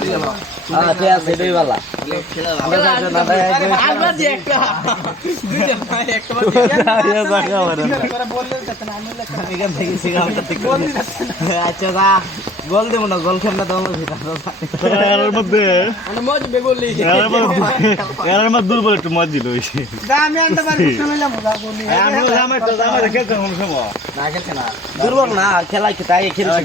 ঠিক আছে এটাই ভালো আচ্ছা দা গোল দেবো না গোল খেলনা তো দুর্বল একটু মজ দিল দুর্বল না খেলা তাই খেলছে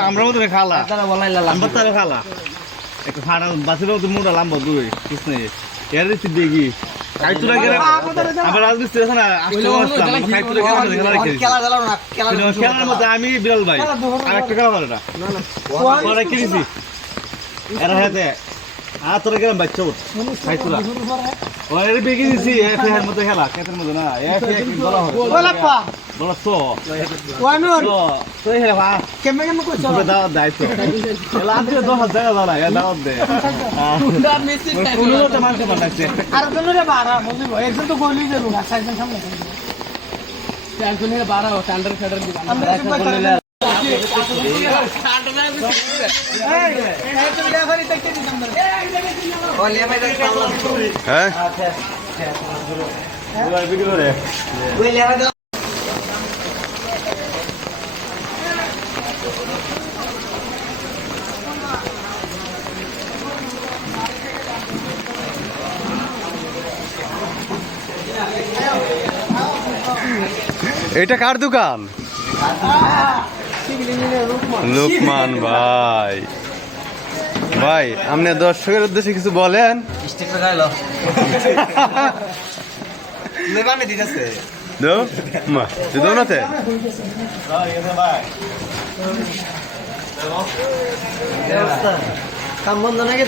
আমরা মতো খালা খালা একটু ফাটা বাসের মতো মোটা লাম্বা দূরে কিছু নেই এর দেখি আমি বিড়াল ভাই আর একটা খেলা ভালো না কিনেছি এরা হাতে তোরা গেলাম বাচ্চা খাইতুরা ওর বেগে দিছি এর মতো খেলা কেতের মতো না এটা কার দোকান? লুকমান ভাই। ভাই আপনি দর্শকের উদ্দেশ্যে কিছু বলেন। কাম বন্ধ নাকি